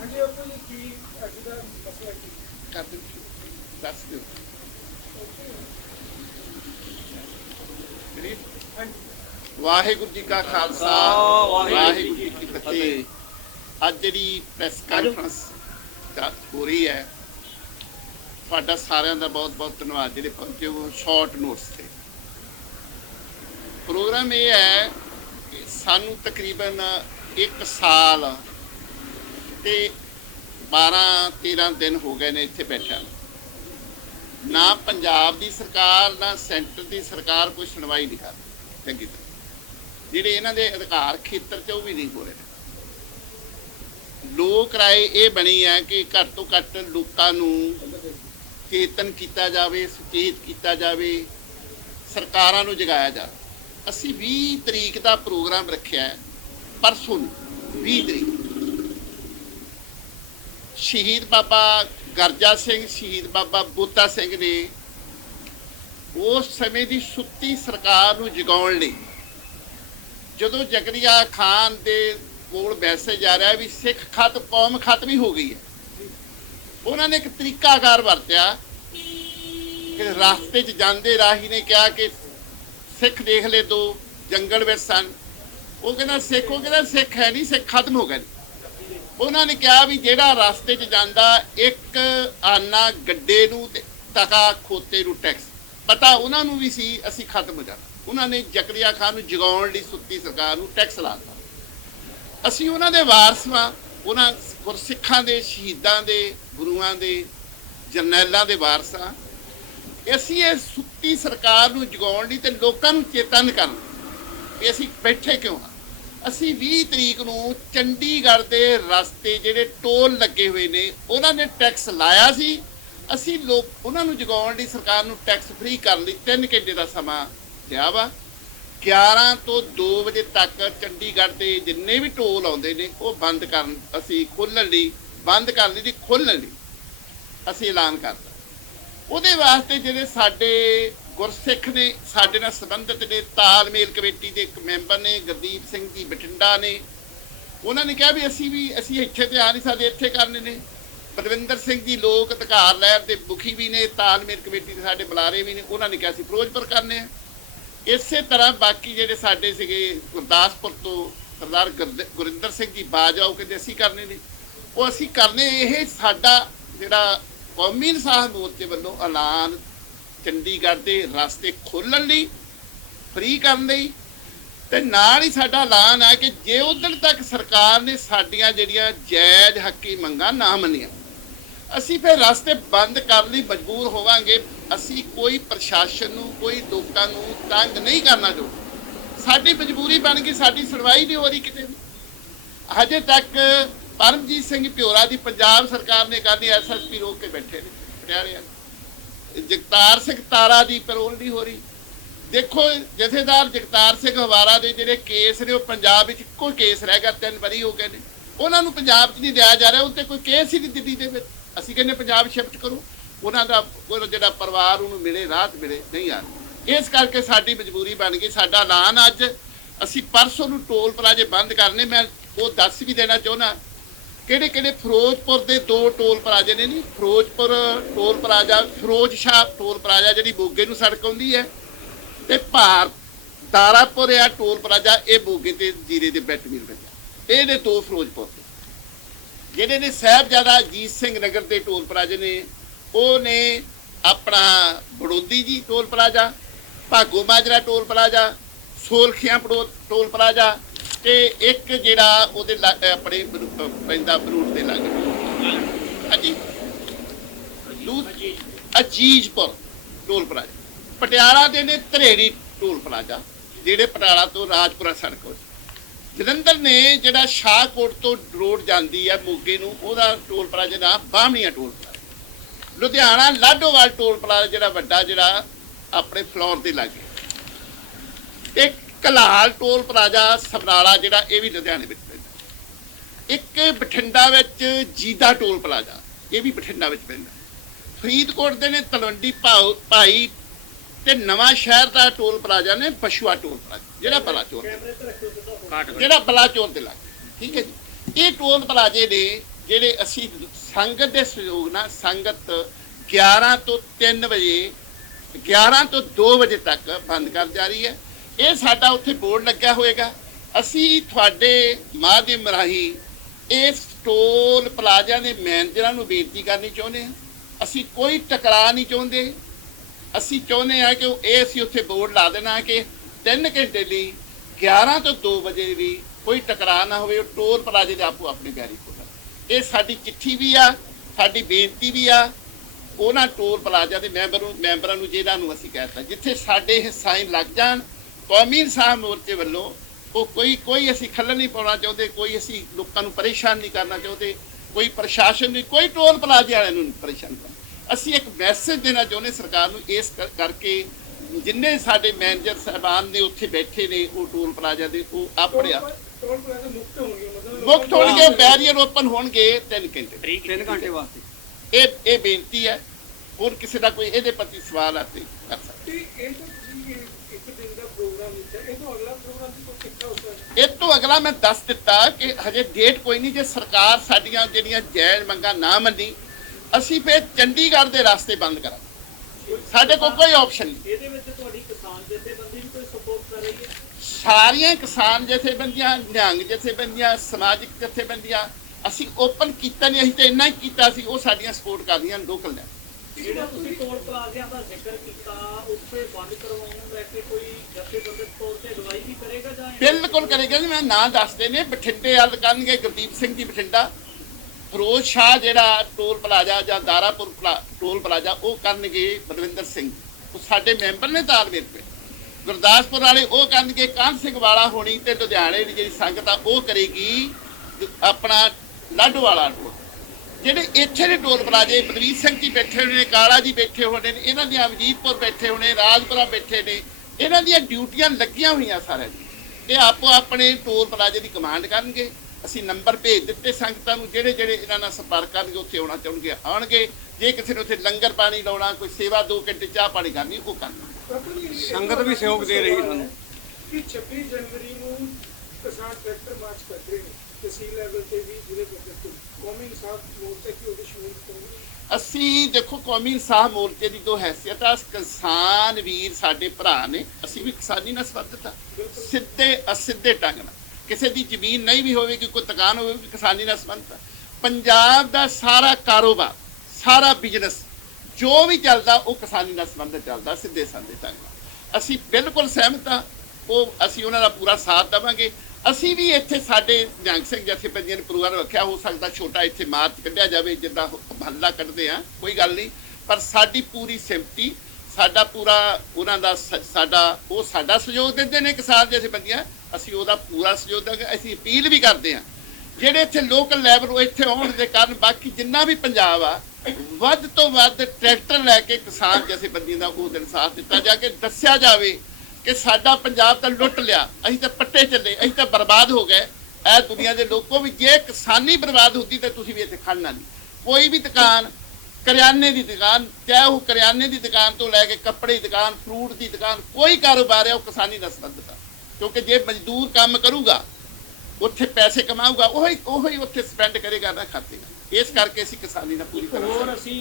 ਹਾਂਜੀ ਉਹ ਕੋਈ ਕੀ ਅੱਜ ਦਾ ਮਸਲਾ ਕੀ? ਕਰ ਦਿਓ ਦੱਸ ਦਿਓ। ਜੀ। ਹਾਂਜੀ। ਵਾਹਿਗੁਰੂ ਜੀ ਕਾ ਖਾਲਸਾ ਵਾਹਿਗੁਰੂ ਜੀ ਕੀ ਫਤਿਹ। ਅੱਜ ਜਿਹੜੀ ਪ੍ਰੈਸ ਕਾਨਫਰੰਸ ਦਾ ਹੋ ਰਹੀ ਹੈ ਤੁਹਾਡਾ ਸਾਰਿਆਂ ਦਾ ਬਹੁਤ ਬਹੁਤ ਧੰਨਵਾਦ ਜਿਹੜੇ ਪਹੁੰਚੇ ਹੋ ਸ਼ਾਰਟ ਨੋਟਸ ਤੇ। ਪ੍ਰੋਗਰਾਮ ਇਹ ਹੈ ਕਿ ਸਾਨੂੰ ਤਕਰੀਬਨ 1 ਸਾਲ ਤੇ 12 13 ਦਿਨ ਹੋ ਗਏ ਨੇ ਇੱਥੇ ਬੈਠਿਆਂ ਨੂੰ। ਨਾ ਪੰਜਾਬ ਦੀ ਸਰਕਾਰ ਨਾ ਸੈਂਟਰ ਦੀ ਸਰਕਾਰ ਕੋਈ ਸੁਣਵਾਈ ਨਹੀਂ ਕਰਦੀ ਚੰਗੀ ਤਰ੍ਹਾਂ। ਜਿਹੜੇ ਇਹਨਾਂ ਦੇ ਅਧਿਕਾਰ ਖੇਤਰ 'ਚ ਉਹ ਵੀ ਨਹੀਂ ਹੋ ਰਹੇ। ਲੋਕ ਰਾਏ ਇਹ ਬਣੀ ਹੈ ਕਿ ਘੱਟ ਤੋਂ ਘੱਟ ਲੋਕਾਂ ਨੂੰ ਚੇਤਨ ਕੀਤਾ ਜਾਵੇ ਸੁਚੇਤ ਕੀਤਾ ਜਾਵੇ ਸਰਕਾਰਾਂ ਨੂੰ ਜਗਾਇਆ ਜਾਵੇ। ਅਸੀਂ 20 ਤਰੀਕ ਦਾ ਪ੍ਰੋਗਰਾਮ ਰੱਖਿਆ ਪਰਸੋਂ ਨੂੰ, 20 ਤਰੀਕ। ਸ਼ਹੀਦ ਬਾਬਾ ਗਰਜਾ ਸਿੰਘ, ਸ਼ਹੀਦ ਬਾਬਾ ਬੋਤਾ ਸਿੰਘ ਨੇ ਉਸ ਸਮੇਂ ਦੀ ਸੁੱਤੀ ਸਰਕਾਰ ਨੂੰ ਜਗਾਉਣ ਲਈ ਜਦੋਂ ਜ਼ਕਰੀਆ ਖਾਨ ਦੇ ਕੋਲ ਮੈਸੇਜ ਆ ਰਿਹਾ ਵੀ ਸਿੱਖ ਖਤ, ਕੌਮ ਖਤਮ ਹੀ ਹੋ ਗਈ ਹੈ। ਉਹਨਾਂ ਨੇ ਇੱਕ ਤਰੀਕਾਕਾਰ ਵਰਤਿਆ ਕਿ ਰਸਤੇ 'ਚ ਜਾਂਦੇ ਰਾਹੀ ਨੇ ਕਿਹਾ ਕਿ ਸਿੱਖ ਦੇਖ ਲੈ ਦੋ, ਜੰਗਲ ਵਿੱਚ ਸਨ। ਉਹ ਕਹਿੰਦਾ, ਸਿੱਖ, ਉਹ ਕਹਿੰਦਾ, ਸਿੱਖ ਹੈ ਨਹੀਂ, ਸਿੱਖ ਖਤਮ ਹੋ ਗਏ ਉਹਨਾਂ ਨੇ ਕਿਹਾ ਵੀ ਜਿਹੜਾ ਰਸਤੇ 'ਚ ਜਾਂਦਾ, ਇੱਕ ਆਨਾ ਗੱਡੇ ਨੂੰ ਤੇ ਤਕਾ ਖੋਤੇ ਨੂੰ ਟੈਕਸ। ਪਤਾ ਉਹਨਾਂ ਨੂੰ ਵੀ ਸੀ, ਅਸੀਂ ਖਤਮ ਹੋ ਜਾਣਾ। ਉਹਨਾਂ ਨੇ ਜ਼ਕਰੀਆ ਖਾਨ ਨੂੰ ਜਗਾਉਣ ਲਈ ਸੁੱਤੀ ਸਰਕਾਰ ਨੂੰ ਟੈਕਸ ਲਾਤਾ ਅਸੀਂ ਉਹਨਾਂ ਦੇ ਵਾਰਸ ਵਾਂ, ਉਹਨਾਂ ਗੁਰਸਿੱਖਾਂ ਦੇ, ਸ਼ਹੀਦਾਂ ਦੇ, ਗੁਰੂਆਂ ਦੇ, ਜਰਨੈਲਾਂ ਦੇ ਵਾਰਸ ਹਾਂ ਅਸੀਂ ਇਹ ਸੁੱਤੀ ਸਰਕਾਰ ਨੂੰ ਜਗਾਉਣ ਲਈ ਤੇ ਲੋਕਾਂ ਨੂੰ ਚੇਤਨ ਕਰਨ ਵੀ ਅਸੀਂ ਬੈਠੇ ਕਿਉਂ ਹਾਂ ਅਸੀਂ 20 ਤਰੀਕ ਨੂੰ ਚੰਡੀਗੜ੍ਹ ਦੇ ਰਸਤੇ ਜਿਹੜੇ ਟੋਲ ਲੱਗੇ ਹੋਏ ਨੇ, ਉਹਨਾਂ ਨੇ ਟੈਕਸ ਲਾਇਆ ਸੀ। ਅਸੀਂ ਲੋਕ ਉਹਨਾਂ ਨੂੰ ਜਗਾਉਣ ਲਈ ਸਰਕਾਰ ਨੂੰ ਟੈਕਸ ਫ੍ਰੀ ਕਰਨ ਲਈ 3 ਘੰਟੇ ਦਾ ਸਮਾਂ ਲਿਆ ਵਾ। 11 ਤੋਂ 2 ਵਜੇ ਤੱਕ ਚੰਡੀਗੜ੍ਹ ਦੇ ਜਿੰਨੇ ਵੀ ਟੋਲ ਆਉਂਦੇ ਨੇ, ਉਹ ਬੰਦ ਕਰਨ, ਅਸੀਂ ਖੋਲ੍ਹਣ ਲਈ, ਬੰਦ ਕਰਨ ਲਈ ਖੋਲ੍ਹਣ ਲਈ ਅਸੀਂ ਐਲਾਨ ਕਰਤਾ। ਉਹਦੇ ਵਾਸਤੇ ਜਿਹੜੇ ਸਾਡੇ ਗੁਰਸਿੱਖ ਨੇ ਸਾਡੇ ਨਾਲ ਸੰਬੰਧਿਤ ਨੇ, ਤਾਲਮੇਲ ਕਮੇਟੀ ਦੇ ਇੱਕ ਮੈਂਬਰ ਨੇ, ਗੁਰਦੀਪ ਸਿੰਘ ਜੀ ਬਠਿੰਡਾ ਨੇ। ਉਹਨਾਂ ਨੇ ਕਿਹਾ ਵੀ ਅਸੀਂ ਵੀ, ਅਸੀਂ ਇੱਥੇ ਤੇ ਆ ਨਹੀਂ ਸਕਦੇ, ਇੱਥੇ ਕਰਨੇ ਨੇ। ਬਲਵਿੰਦਰ ਸਿੰਘ ਜੀ ਲੋਕ ਅਧਿਕਾਰ ਲਹਿਰ ਦੇ ਮੁਖੀ ਵੀ ਨੇ, ਤਾਲਮੇਲ ਕਮੇਟੀ ਦੇ ਸਾਡੇ ਬੁਲਾਰੇ ਵੀ ਨੇ, ਉਹਨਾਂ ਨੇ ਕਿਹਾ ਸੀ ਫਿਰੋਜ਼ਪੁਰ ਕਰਨੇ ਆ। ਇਸੇ ਤਰ੍ਹਾਂ ਬਾਕੀ ਜਿਹੜੇ ਸਾਡੇ ਸੀਗੇ ਗੁਰਦਾਸਪੁਰ ਤੋਂ ਸਰਦਾਰ ਗੁਰਦ- ਗੁਰਿੰਦਰ ਸਿੰਘ ਜੀ ਬਾਜ ਆਓ ਕਹਿੰਦੇ ਅਸੀਂ ਕਰਨੇ ਨੇ। ਉਹ ਅਸੀਂ ਕਰਨੇ, ਇਹ ਸਾਡਾ ਜਿਹੜਾ ਕੌਮੀ ਇਨਸਾਫ ਮੋਰਚੇ ਵੱਲੋਂ ਐਲਾਨ ਚੰਡੀਗੜ੍ਹ ਦੇ ਰਸਤੇ ਖੋਲਣ ਲਈ ਫ੍ਰੀ ਕਰਨ ਲਈ। ਤੇ ਨਾਲ ਹੀ ਸਾਡਾ ਐਲਾਨ ਹੈ ਕਿ ਜੇ ਉਦੋਂ ਤੱਕ ਸਰਕਾਰ ਨੇ ਸਾਡੀਆਂ ਜਿਹੜੀਆਂ ਜਾਇਜ਼ ਹੱਕੀ ਮੰਗਾਂ ਨਾ ਮੰਨੀਆਂ, ਅਸੀਂ ਫਿਰ ਰਸਤੇ ਬੰਦ ਕਰਨ ਲਈ ਮਜਬੂਰ ਹੋਵਾਂਗੇ। ਅਸੀਂ ਕੋਈ ਪ੍ਰਸ਼ਾਸਨ ਨੂੰ, ਕੋਈ ਲੋਕਾਂ ਨੂੰ ਤੰਗ ਨਹੀਂ ਕਰਨਾ ਜੋ ਸਾਡੀ ਮਜਬੂਰੀ ਬਣ ਗਈ, ਸਾਡੀ ਸੁਣਵਾਈ ਨਹੀਂ ਹੋ ਰਹੀ ਕਿਤੇ ਹਜੇ ਤੱਕ ਪਰਮਜੀਤ ਸਿੰਘ ਪਿਓਰਾ ਦੀ ਪੰਜਾਬ ਸਰਕਾਰ ਨੇ ਕਰਨੀ ਐਸਐਸਪੀ ਰੋਕ ਕੇ ਬੈਠੇ ਨੇ, ਪਟਿਆਲੇ ਵਾਲੇ। ਜਗਤਾਰ ਸਿੰਘ ਤਾਰਾ ਦੀ ਪੈਰੋਲ ਨਹੀਂ ਹੋ ਰਹੀ। ਦੇਖੋ, ਜਥੇਦਾਰ ਜਗਤਾਰ ਸਿੰਘ ਹਵਾਰਾ ਦੇ ਜਿਹੜੇ ਕੇਸ ਨੇ, ਉਹ ਪੰਜਾਬ ਵਿੱਚ ਇੱਕੋ ਕੇਸ ਰਹਿ ਗਿਆ, ਤਿੰਨ ਵਾਰੀ ਹੋ ਗਏ ਨੇ ਉਹਨਾਂ ਨੂੰ ਪੰਜਾਬ 'ਚ ਨਹੀਂ ਲਿਆ ਜਾ ਰਿਹਾ, ਉੱਤੇ ਕੋਈ ਕੇਸ ਹੀ ਨਹੀਂ ਦਿੱਲੀ ਦੇ ਵਿੱਚ। ਅਸੀਂ ਕਹਿੰਦੇ ਪੰਜਾਬ ਸ਼ਿਫਟ ਕਰੋ। ਉਹਨਾਂ ਦਾ ਉਹ ਜਿਹੜਾ ਪਰਿਵਾਰ, ਉਹਨੂੰ ਮਿਲੇ ਰਾਹਤ ਮਿਲੇ, ਨਹੀਂ ਆ ਰਹੀ। ਇਸ ਕਰਕੇ ਸਾਡੀ ਮਜਬੂਰੀ ਬਣ ਗਈ। ਸਾਡਾ ਐਲਾਨ ਅੱਜ, ਅਸੀਂ ਪਰਸੋਂ ਨੂੰ ਟੋਲ ਪਲਾਜ਼ੇ ਬੰਦ ਕਰਨੇ, ਮੈਂ ਉਹ ਦੱਸ ਵੀ ਦੇਣਾ ਚਾਹੁੰਦਾ। ਕਿਹੜੇ ਕਿਹੜੇ ਫਿਰੋਜ਼ਪੁਰ ਦੇ ਦੋ ਟੋਲ ਪਲਾਜ਼ੇ ਨੇ ਨਹੀਂ Ferozepur toll plaza, Firoz Shah toll plaza ਜਿਹੜੀ ਬੋਗੇ ਨੂੰ ਸੜਕ ਆਉਂਦੀ ਹੈ ਤੇ ਭਾਰ ਦਾਰਾਪੁਰ ਆ ਟੋਲ ਪਲਾਜ਼ਾ, ਇਹ ਬੋਗੇ ਤੇ ਜੀਰੇ ਦੇ ਬੈਟ ਮਿਲ ਇਹ ਨੇ ਦੋ ਫਿਰੋਜ਼ਪੁਰ ਦੇ। ਜਿਹੜੇ ਨੇ ਸਾਹਿਬਜ਼ਾਦਾ ਅਜੀਤ ਸਿੰਘ ਨਗਰ ਦੇ ਟੋਲ ਪਲਾਜ਼ੇ ਨੇ, ਉਹ ਨੇ ਆਪਣਾ Barodi ji toll plaza, Bhago Majra toll plaza, Solkhian ਪੜੋ- ਟੋਲ ਪਲਾਜ਼ਾ ਤੇ ਇੱਕ ਜਿਹੜਾ ਉਹਦੇ ਲਾ- ਆਪਣੇ ਪੈਂਦਾ ਬਰੂਟ ਦੇ ਲਾਗੇ। ਹਾਂਜੀ। ਅਜੀਜਪੁਰ ਟੋਲ ਪਲਾਜ਼ਾ। ਪਟਿਆਲਾ ਦੇ ਨੇ ਧਰੇੜੀ ਟੋਲ ਪਲਾਜ਼ਾ, ਜਿਹੜੇ ਪਟਿਆਲਾ ਤੋਂ ਰਾਜਪੁਰਾ ਸੜਕ ਹੋ ਜਲੰਧਰ ਨੇ ਜਿਹੜਾ ਸ਼ਾਹਕੋਟ ਤੋਂ ਰੋਡ ਜਾਂਦੀ ਹੈ ਮੋਗੇ ਨੂੰ, ਉਹਦਾ ਟੋਲ ਪਲਾਜ਼ਾ ਦਾ Bahmanian toll plaza. Ludhiana Ladowal toll plaza ਜਿਹੜਾ ਵੱਡਾ ਜਿਹੜਾ ਆਪਣੇ ਫਲੋਰ ਦੇ ਲਾਗੇ। ਇੱਕ ਕਲਾਲ ਟੋਲ ਪਲਾਜ਼ਾ ਸਮਰਾਲਾ ਜਿਹੜਾ ਇਹ ਵੀ ਲੁਧਿਆਣੇ ਵਿੱਚ ਪੈਂਦਾ। ਇੱਕ ਬਠਿੰਡਾ ਵਿੱਚ ਜੀਦਾ ਟੋਲ ਪਲਾਜ਼ਾ ਇਹ ਵੀ ਬਠਿੰਡਾ ਵਿੱਚ ਪੈਂਦਾ। ਫਰੀਦਕੋਟ ਦੇ ਨੇ ਤਲਵੰਡੀ ਭਾਈ ਤੇ ਨਵਾਂ ਸ਼ਹਿਰ ਦਾ ਟੋਲ ਪਲਾਜ਼ਾ ਨੇ ਪਸ਼ੂਆ ਟੋਲ ਪਲਾਜ਼ਾ ਜਿਹੜਾ ਬਲਾਚੌਰ ਜਿਹੜਾ ਬਲਾਚੌਰ ਤੇ ਲੱਗ ਠੀਕ ਹੈ ਜੀ। ਇਹ ਟੋਲ ਪਲਾਜ਼ੇ ਨੇ ਜਿਹੜੇ ਅਸੀਂ ਸੰਗਤ ਦੇ ਸਹਿਯੋਗ ਨਾਲ ਸੰਗਤ 11 ਤੋਂ 3 ਵਜੇ 11 ਤੋਂ 2 ਵਜੇ ਤੱਕ ਬੰਦ ਕਰ ਜਾ ਰਹੀ ਹੈ। ਇਹ ਸਾਡਾ ਉੱਥੇ ਬੋਰਡ ਲੱਗਿਆ ਹੋਏਗਾ। ਅਸੀਂ ਤੁਹਾਡੇ ਮਾਧਿਅਮ ਰਾਹੀਂ ਇਸ ਟੋਲ ਪਲਾਜ਼ਾ ਦੇ ਮੈਨੇਜਰਾਂ ਨੂੰ ਬੇਨਤੀ ਕਰਨੀ ਚਾਹੁੰਦੇ ਹਾਂ। ਅਸੀਂ ਕੋਈ ਟਕਰਾਅ ਨਹੀਂ ਚਾਹੁੰਦੇ। ਅਸੀਂ ਚਾਹੁੰਦੇ ਹਾਂ ਕਿ ਉਹ ਇਹ ਅਸੀਂ ਉੱਥੇ ਬੋਰਡ ਲਾ ਦੇਣਾ ਕਿ 3 ਘੰਟੇ ਲਈ 11 ਤੋਂ 2 ਵਜੇ ਵੀ ਕੋਈ ਟਕਰਾਅ ਨਾ ਹੋਵੇ, ਉਹ ਟੋਲ ਪਲਾਜ਼ੇ ਦੇ ਆਪੋ ਆਪਣੀ ਗੈਰੀ ਖੋਲ੍ਹਣ ਇਹ ਸਾਡੀ ਚਿੱਠੀ ਵੀ ਆ, ਸਾਡੀ ਬੇਨਤੀ ਵੀ ਆ। ਉਹਨਾਂ ਟੋਲ ਪਲਾਜ਼ਾ ਦੇ ਮੈਂਬਰ ਨੂੰ ਮੈਂਬਰਾਂ ਨੂੰ, ਜਿਹਨਾਂ ਨੂੰ ਅਸੀਂ ਕਹਿਤਾ ਜਿੱਥੇ ਸਾਡੇ ਇਹ ਸਾਈਨ ਲੱਗ ਜਾਣ ਕੌਮੀ ਇਨਸਾਫ ਮੋਰਚੇ ਵੱਲੋਂ ਉਹ ਕੋਈ ਕੋਈ ਅਸੀਂ ਖੱਲਲ ਨਹੀਂ ਪਾਉਣਾ ਚਾਹੁੰਦੇ ਕੋਈ ਅਸੀਂ ਲੋਕਾਂ ਨੂੰ ਪਰੇਸ਼ਾਨ ਨਹੀਂ ਕਰਨਾ ਚਾਹੁੰਦੇ ਕੋਈ ਪ੍ਰਸ਼ਾਸਨ ਨਹੀਂ ਕੋਈ ਟੋਲ ਪਲਾਜ਼ੇ ਵਾਲਿਆਂ ਨੂੰ ਪਰੇਸ਼ਾਨ ਕਰਨਾ। ਅਸੀਂ ਇੱਕ ਮੈਸੇਜ ਦੇਣਾ ਚਾਹੁੰਦੇ ਸਰਕਾਰ ਨੂੰ ਇਸ ਕਰ- ਕਰਕੇ ਜਿੰਨੇ ਸਾਡੇ ਮੈਨੇਜਰ ਸਾਹਿਬਾਨ ਨੇ ਉੱਥੇ ਬੈਠੇ ਨੇ ਉਹ ਟੋਲ ਪਲਾਜ਼ਾ ਦੇ ਉਹ ਆਪਣੇ ਆਪ ਟੋਲ ਪਲਾਜ਼ਾ ਮੁਕਤ ਹੋਣਗੇ ਮਤਲਬ ਮੁਕਤ ਹੋਣਗੇ ਬੈਰੀਅਰ ਓਪਨ ਹੋਣਗੇ 3 ਘੰਟੇ 3 ਘੰਟੇ ਵਾਸਤੇ। ਇਹ ਇਹ ਬੇਨਤੀ ਹੈ ਹੋਰ ਕਿਸੇ ਦਾ ਕੋਈ ਇਹਦੇ ਪ੍ਰਤੀ ਸਵਾਲ ਆ ਤੇ ਕਰ ਸਕਦਾ। ਇਹ ਤਾਂ ਇਹ ਤੋਂ ਅਗਲਾ ਮੈਂ ਦੱਸ ਦਿੱਤਾ ਕਿ ਹਜੇ ਡੇਟ ਕੋਈ ਨਹੀਂ ਜੇ ਸਰਕਾਰ ਸਾਡੀਆਂ ਜਿਹੜੀਆਂ ਜਾਇਜ਼ ਮੰਗਾਂ ਨਾ ਮੰਨੀ ਅਸੀਂ ਫਿਰ ਚੰਡੀਗੜ੍ਹ ਦੇ ਰਸਤੇ ਬੰਦ ਕਰਾਂਗੇ। ਸਾਡੇ ਕੋਲ ਕੋਈ ਆਪਸ਼ਨ ਨਹੀਂ। ਇਹਦੇ ਵਿੱਚ ਤੁਹਾਡੀ ਕਿਸਾਨ ਜਥੇਬੰਦੀ ਵੀ ਕੋਈ ਸਪੋਰਟ ਕਰ ਰਹੀ ਹੈ? ਸਾਰੀਆਂ ਕਿਸਾਨ ਜਥੇਬੰਦੀਆਂ ਨਿਹੰਗ ਜਥੇਬੰਦੀਆਂ ਸਮਾਜਿਕ ਜਥੇਬੰਦੀਆਂ ਅਸੀਂ ਓਪਨ ਕੀਤਾ ਨਹੀਂ ਅਸੀਂ ਤਾਂ ਇੰਨਾ ਹੀ ਕੀਤਾ ਸੀ ਉਹ ਸਾਡੀਆਂ ਸਪੋਰਟ ਕਰਦੀਆਂ ਲੋਕਲ ਨੇ। ਜਿਹੜਾ ਤੁਸੀਂ ਟੋਲ ਪਲਾਜ਼ਿਆਂ ਦਾ ਜ਼ਿਕਰ ਕੀਤਾ, ਉੱਥੇ ਬੰਦ ਕਰਵਾਉਣ ਨੂੰ ਲੈ ਕੇ ਕੋਈ ਜਥੇਬੰਦਕ ਤੌਰ ਤੇ ਅਗਵਾਈ ਵੀ ਕਰੇਗਾ ਜਾਂ ਬਿਲਕੁਲ ਕਰੇਗਾ ਜੀ, ਮੈਂ ਨਾਂ ਦੱਸਦੇ ਨੇ, ਬਠਿੰਡੇ ਵੱਲ ਕਰਨਗੇ ਗੁਰਦੀਪ ਸਿੰਘ ਜੀ ਬਠਿੰਡਾ। ਫਿਰੋਜ਼ ਸ਼ਾਹ ਜਿਹੜਾ ਟੋਲ ਪਲਾਜ਼ਾ ਜਾਂ ਦਾਰਾਪੁਰ ਪਲਾ- ਟੋਲ ਪਲਾਜ਼ਾ, ਉਹ ਕਰਨਗੇ ਬਲਵਿੰਦਰ ਸਿੰਘ। ਉਹ ਸਾਡੇ ਮੈਂਬਰ ਨੇ ਤਾਲਮੇਲ ਪੇ ਗੁਰਦਾਸਪੁਰ ਵਾਲੇ ਉਹ ਕਰਨਗੇ ਕਾਨ ਸਿੰਘ ਵਾਲਾ ਹੋਣੀ ਤੇ ਲੁਧਿਆਣੇ ਦੀ ਜਿਹੜੀ ਸੰਗਤ ਆ, ਉਹ ਕਰੇਗੀ ਆਪਣਾ ਲਾਡੂ ਵਾਲਾ ਟੋਲ ਜਿਹੜੇ ਇੱਥੇ ਦੇ ਟੋਲ ਪਲਾਜ਼ੇ ਬਲਵੀਰ ਸਿੰਘ ਜੀ ਬੈਠੇ ਹੋਣੇ ਨੇ ਕਾਲਾ ਜੀ ਬੈਠੇ ਹੋਣੇ ਨੇ ਇਹਨਾਂ ਦੀਆਂ ਅਵਜੀਤਪੁਰ ਬੈਠੇ ਹੋਣੇ ਰਾਜਪੁਰਾ ਬੈਠੇ ਨੇ ਇਹਨਾਂ ਦੀਆਂ ਡਿਊਟੀਆਂ ਲੱਗੀਆਂ ਹੋਈਆਂ ਸਾਰਿਆਂ ਦੀ ਇਹ ਆਪੋ ਆਪਣੇ ਟੋਲ ਪਲਾਜ਼ੇ ਦੀ ਕਮਾਂਡ ਕਰਨਗੇ। ਅਸੀਂ ਨੰਬਰ ਭੇਜ ਦਿੱਤੇ ਸੰਗਤਾਂ ਨੂੰ ਜਿਹੜੇ ਜਿਹੜੇ ਇਹਨਾਂ ਨਾਲ ਸੰਪਰਕ ਕਰਨਗੇ ਉੱਥੇ ਆਉਣਾ ਚਾਹੁੰਗੇ ਆਉਣਗੇ। ਜੇ ਕਿਸੇ ਨੇ ਉੱਥੇ ਲੰਗਰ ਪਾਣੀ ਲਾਉਣਾ ਕੋਈ ਸੇਵਾ 2 ਘੰਟੇ ਚਾਹ ਪਾਣੀ ਕਰਨੀ ਉਹ ਕਰਨਾ ਸੰਗਤ ਵੀ ਸਹਿਯੋਗ ਦੇ ਰਹੀ ਸਾਨੂੰ। ਕਿ 26 ਜਨਵਰੀ ਨੂੰ ਕਿਸਾਨ ਟਰੈਕਟਰ ਮਾਰਚ ਕਰ ਰਹੇ ਨੇ। ਤਹਿਸੀਲ ਲੈਵਲ ਤੇ ਵੀ ਜ਼ਿਲ੍ਹੇ ਪੱਧਰ ਤੇ ਕੌਮੀ ਇਨਸਾਫ ਮੋਰਚਾ ਕੀ ਉਹਦੇ ਸ਼ਮੂਲੀਅਤ ਹੋਊਗੀ ਅਸੀਂ ਦੇਖੋ ਕੌਮੀ ਇਨਸਾਫ ਮੋਰਚੇ ਦੀ ਜੋ ਹੈਸੀਅਤ ਆ ਕਿਸਾਨ ਵੀਰ ਸਾਡੇ ਭਰਾ ਨੇ ਅਸੀਂ ਵੀ ਕਿਸਾਨੀ ਨਾਲ ਸੰਬੰਧਿਤ ਆ। ਸਿੱਧੇ ਅਸਿੱਧੇ ਢੰਗ ਨਾਲ। ਕਿਸੇ ਦੀ ਜ਼ਮੀਨ ਨਹੀਂ ਵੀ ਹੋਵੇਗੀ ਕੋਈ ਦੁਕਾਨ ਹੋਵੇ ਵੀ ਕਿਸਾਨੀ ਨਾਲ ਸੰਬੰਧਿਤ ਆ। ਪੰਜਾਬ ਦਾ ਸਾਰਾ ਕਾਰੋਬਾਰ ਸਾਰਾ ਬਿਜ਼ਨਸ ਜੋ ਵੀ ਚੱਲਦਾ ਉਹ ਕਿਸਾਨੀ ਨਾਲ ਸੰਬੰਧਿਤ ਚੱਲਦਾ ਸਿੱਧੇ ਸਾਦੇ ਢੰਗ ਨਾਲ। ਅਸੀਂ ਬਿਲਕੁਲ ਸਹਿਮਤ ਆ ਉਹ ਅਸੀਂ ਉਹਨਾਂ ਦਾ ਪੂਰਾ ਸਾਥ ਦੇਵਾਂਗੇ। ਅਸੀਂ ਵੀ ਇੱਥੇ ਸਾਡੇ ਨਿਹੰਗ ਸਿੰਘ ਜਥੇਬੰਦੀਆਂ ਨੇ ਪ੍ਰੋਗਰਾਮ ਰੱਖਿਆ, ਹੋ ਸਕਦਾ ਛੋਟਾ ਇੱਥੇ ਮਾਰਚ ਕੱਢਿਆ ਜਾਵੇ, ਜਿੱਦਾਂ ਮਹੱਲਾ ਕੱਢਦੇ ਆ, ਕੋਈ ਗੱਲ ਨਹੀਂ। ਪਰ ਸਾਡੀ ਪੂਰੀ ਸਿਮਤੀ ਸਾਡਾ ਪੂਰਾ ਉਹਨਾਂ ਦਾ ਸਾਡਾ, ਉਹ ਸਾਡਾ ਸਹਿਯੋਗ ਦਿੰਦੇ ਨੇ ਕਿਸਾਨ ਜਥੇਬੰਦੀਆਂ ਅਸੀਂ ਉਹਦਾ ਪੂਰਾ ਸਹਿਯੋਗ ਦਾਂਗੇ ਅਸੀਂ ਅਪੀਲ ਵੀ ਕਰਦੇ ਆ ਜਿਹੜੇ ਇੱਥੇ ਲੋਕਲ ਲੈਵਲ ਇੱਥੇ ਆਉਣ ਦੇ ਕਾਰਨ ਬਾਕੀ ਜਿੰਨਾ ਵੀ ਪੰਜਾਬ ਆ, ਵੱਧ ਤੋਂ ਵੱਧ ਟਰੈਕਟਰ ਲੈ ਕੇ ਕਿਸਾਨ ਜਥੇਬੰਦੀਆਂ ਦਾ ਉਹ ਦਿਨ ਸਾਥ ਦਿੱਤਾ ਜਾ ਕੇ, ਦੱਸਿਆ ਜਾਵੇ ਕਿ ਸਾਡਾ ਪੰਜਾਬ ਤਾਂ ਲੁੱਟ ਲਿਆ ਅਸੀਂ ਤਾਂ ਪੱਟੇ ਚੱਲੇ ਅਸੀਂ ਤਾਂ ਬਰਬਾਦ ਹੋ ਗਏ। ਇਹ ਦੁਨੀਆ ਦੇ ਲੋਕੋ ਵੀ ਜੇ ਕਿਸਾਨੀ ਬਰਬਾਦ ਹੁੰਦੀ ਤਾਂ ਤੁਸੀਂ ਵੀ ਇੱਥੇ ਖੜਨਾ ਨਹੀਂ ਕੋਈ ਵੀ ਦੁਕਾਨ ਕਰਿਆਨੇ ਦੀ ਦੁਕਾਨ ਚਾਹੇ ਉਹ ਕਰਿਆਨੇ ਦੀ ਦੁਕਾਨ ਤੋਂ ਲੈ ਕੇ ਕੱਪੜੇ ਦੀ ਦੁਕਾਨ ਫਰੂਟ ਦੀ ਦੁਕਾਨ ਕੋਈ ਕਾਰੋਬਾਰ ਹੈ ਉਹ ਕਿਸਾਨੀ ਨਾਲ ਸੰਬੰਧਿਤ ਆ। ਕਿਉਂਕਿ ਜੇ ਮਜ਼ਦੂਰ ਕੰਮ ਕਰੂਗਾ ਉੱਥੇ ਪੈਸੇ ਕਮਾਊਗਾ ਉਹੀ ਉਹੀ ਉੱਥੇ ਸਪੈਂਡ ਕਰੇਗਾ ਨਾ ਖਾਤੇਗਾ ਇਸ ਕਰਕੇ ਅਸੀਂ ਕਿਸਾਨੀ ਨਾਲ ਪੂਰੀ ਤਰ੍ਹਾਂ ਹੋਰ ਅਸੀਂ